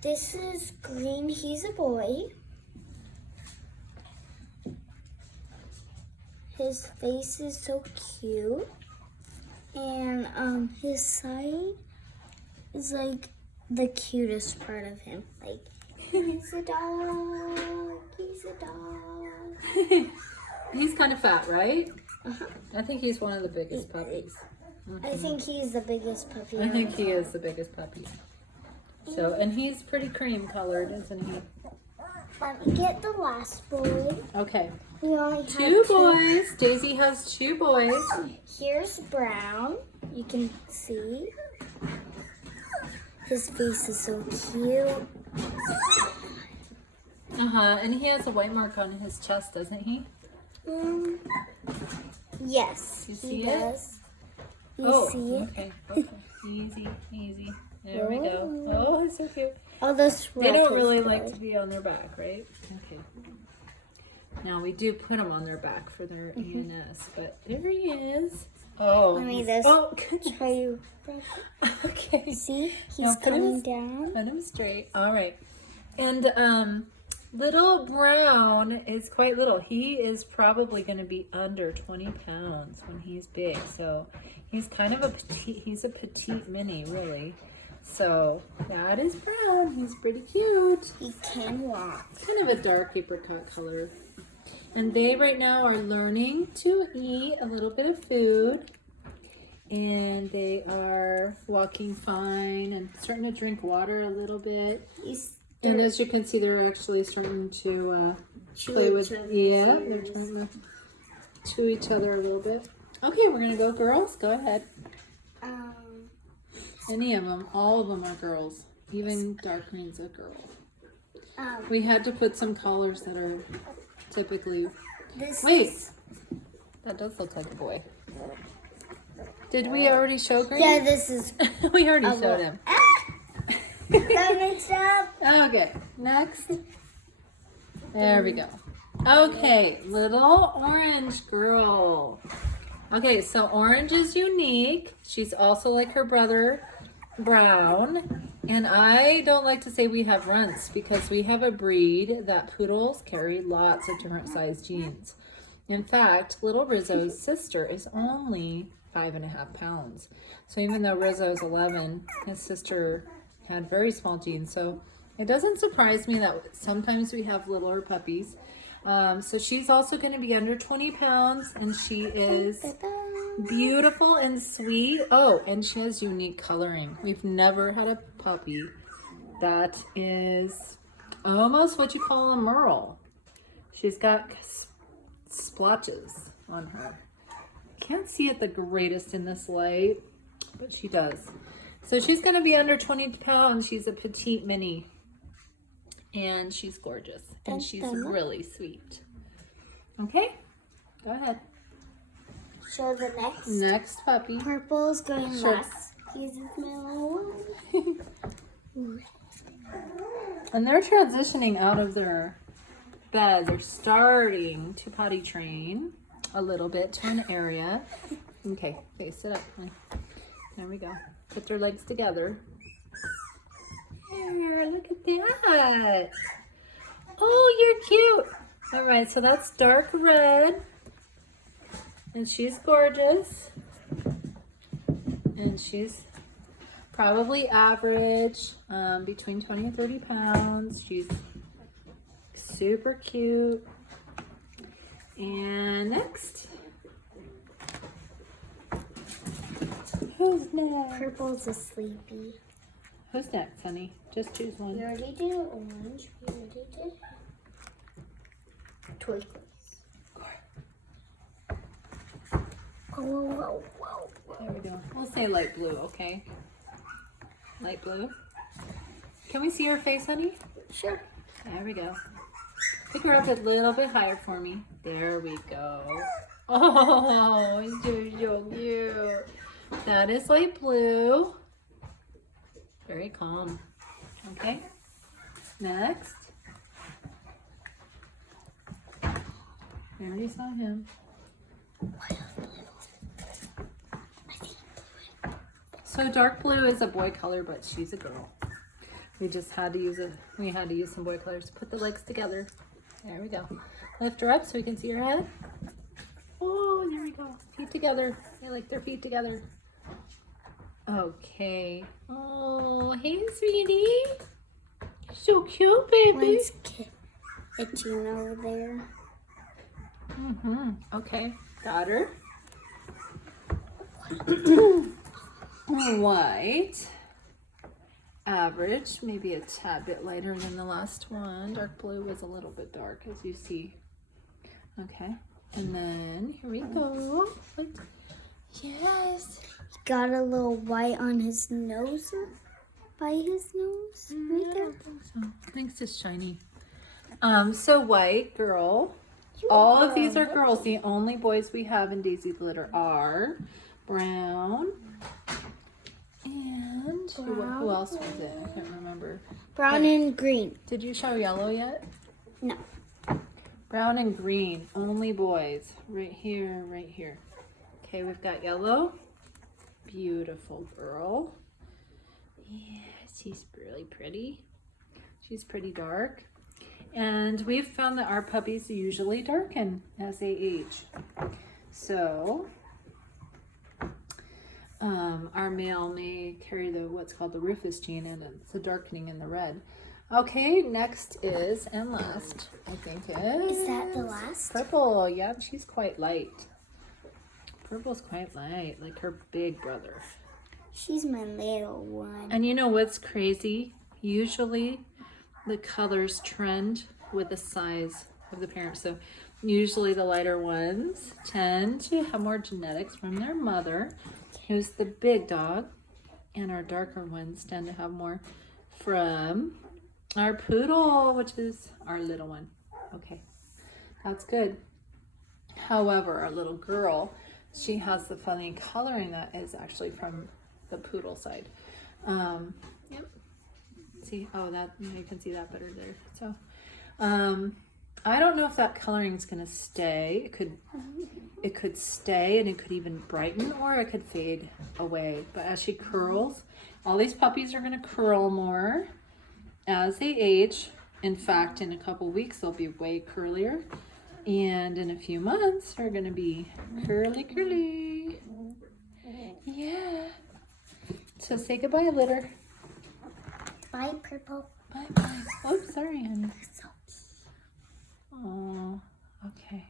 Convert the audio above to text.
This is Green. He's a boy. His face is so cute. And his side is like the cutest part of him. Like, he's a dog. He's a dog. He's kind of fat, right? Uh-huh. I think he's one of the biggest puppies. I think he's the biggest puppy. I think he is the biggest puppy. So, and he's pretty cream colored, isn't he? Let me get the last boy. Okay. We only have Two boys. Daisy has 2 boys. Here's Brown. You can see. His face is so cute. And he has a white mark on his chest, doesn't he? Yes, You see he it? does. You see it? Okay. Easy, easy. There we go. Oh, he's so cute. Oh, this They don't really is like good. to be on their back, right? Okay. Now we do put them on their back for their ENS, but there he is. Oh. Let me this. Oh, good. Try you. Okay. See, Now he's put him- coming down. Put him straight. All right. And little Brown is quite little. He is probably going to be under 20 pounds when he's big. So he's kind of a petite mini, really. So that is Brown. He's pretty cute. He can walk. Kind of a dark apricot color. And they right now are learning to eat a little bit of food. And they are walking fine and starting to drink water a little bit. And as you can see, they're actually starting to play with, they're trying to chew each other a little bit. Okay, we're gonna go girls. Go ahead. Any of them, all of them are girls. Even dark green's a girl. We had to put some collars that are typically. Wait, that does look like a boy. Did we already show Green? Yeah, this is. We already showed him. That mixed up. Okay, next. There we go. Okay, little orange girl. Okay, so Orange is unique. She's also like her brother, Brown. And I don't like to say we have runts because we have a breed that poodles carry lots of different size genes. In fact, little Rizzo's sister is only 5.5 pounds. So even though Rizzo's 11, his sister had very small genes. So it doesn't surprise me that sometimes we have littler puppies. So she's also going to be under 20 pounds and she is beautiful and sweet. Oh, and she has unique coloring. We've never had a puppy that is almost what you call a merle. She's got splotches on her. Can't see it the greatest in this light, but she does. So she's going to be under 20 pounds. She's a petite mini. And she's gorgeous. And she's really sweet. Okay, go ahead. Show the next. Next puppy. Purple's going last. He's my little one. And they're transitioning out of their bed. They're starting to potty train a little bit to an area. Okay, sit up. There we go. Put their legs together. There, look at that. Oh, you're cute. All right, so that's dark red. And she's gorgeous. And she's probably average, between 20 and 30 pounds. She's super cute. And next. Who's next? Purple's a sleepy. Who's next, honey? Just choose one. We already did orange. We already did turquoise. Whoa. There we go. We'll say light blue, okay? Light blue. Can we see her face, honey? Sure. There we go. Pick her up a little bit higher for me. There we go. Oh, she's so cute. That is light blue. Very calm. Okay. Next. There you saw him. So dark blue is a boy color, but she's a girl. We just had to use we had to use some boy colors to put the legs together. There we go. Lift her up so we can see her head. Oh, there we go. Feet together. They like their feet together. Okay. Oh, hey, sweetie. So cute, baby. One's itching over there. Okay. Got her. White. Average. Maybe a tad bit lighter than the last one. Dark blue was a little bit dark, as you see. Okay. And then, here we go. Wait. Yes. He got a little white on his nose. By his nose. Right there. I think it's just shiny. So white girl. All of these are girls. The only boys we have in Daisy litter are brown and who else was it? I can't remember. Brown and green. Did you show yellow yet? No. Brown and green. Only boys. Right here, right here. Okay, we've got yellow. Beautiful girl. Yeah, she's really pretty. She's pretty dark. And we've found that our puppies usually darken as they age. So, our male may carry what's called the Rufus gene, and it's a darkening in the red. Okay, next is, and last, I think is that the last? purple. Yeah, she's quite light. Purple's quite light, like her big brother. She's my little one. And you know what's crazy? Usually the colors trend with the size of the parent. So usually the lighter ones tend to have more genetics from their mother, who's the big dog, and our darker ones tend to have more from our poodle, which is our little one. Okay, that's good. However, our little girl, she has the funny coloring that is actually from the poodle side. Yep. See, oh, that you can see that better there. So, I don't know if that coloring is going to stay. It could stay, and it could even brighten, or it could fade away. But as she curls, all these puppies are going to curl more as they age. In fact, in a couple weeks, they'll be way curlier. And in a few months, they're going to be curly, curly. Yeah. So say goodbye, litter. Bye, purple. Bye, bye. Oh, sorry, honey. Oh, okay.